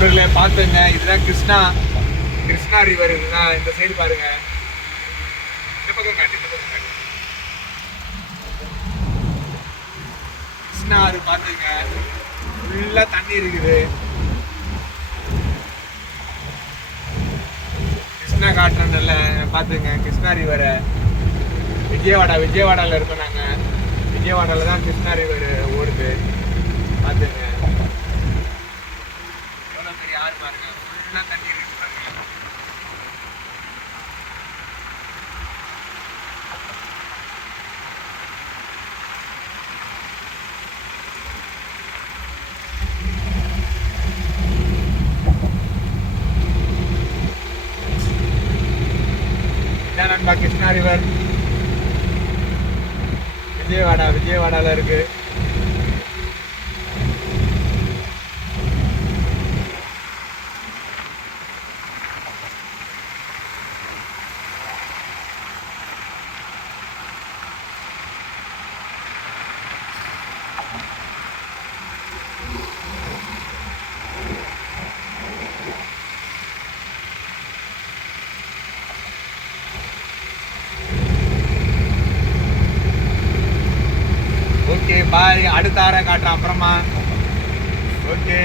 நண்பர்களே பார்த்துங்க, இதுதான் கிருஷ்ணா ரிவர். இதுதான் இந்த சைடு பாருங்க, இந்த பக்கம் காட்டு, இந்த பக்கம் காட்டு. கிருஷ்ணா ஆறு பார்த்துங்க, ஃபுல்லா தண்ணி இருக்குது. கிருஷ்ணா காட்டுறதுல பார்த்துங்க, கிருஷ்ணா ரிவரை. விஜயவாடாவில் இருக்கோம் நாங்கள். விஜயவாடாவில் தான் கிருஷ்ணா ரிவர் ஓடுது. பார்த்துங்க எவ்வளோ பெரிய ஆறு பாருங்க, ஃபுல்லாக தண்ணி இருக்கு பாருங்க. இதான் நண்பா கிருஷ்ணா ரிவர். விஜயவாடாவில் இருக்கு. ஓகே பாய், அடுத்த ஆறை காட்டுறேன் அப்புறமா. ஓகே.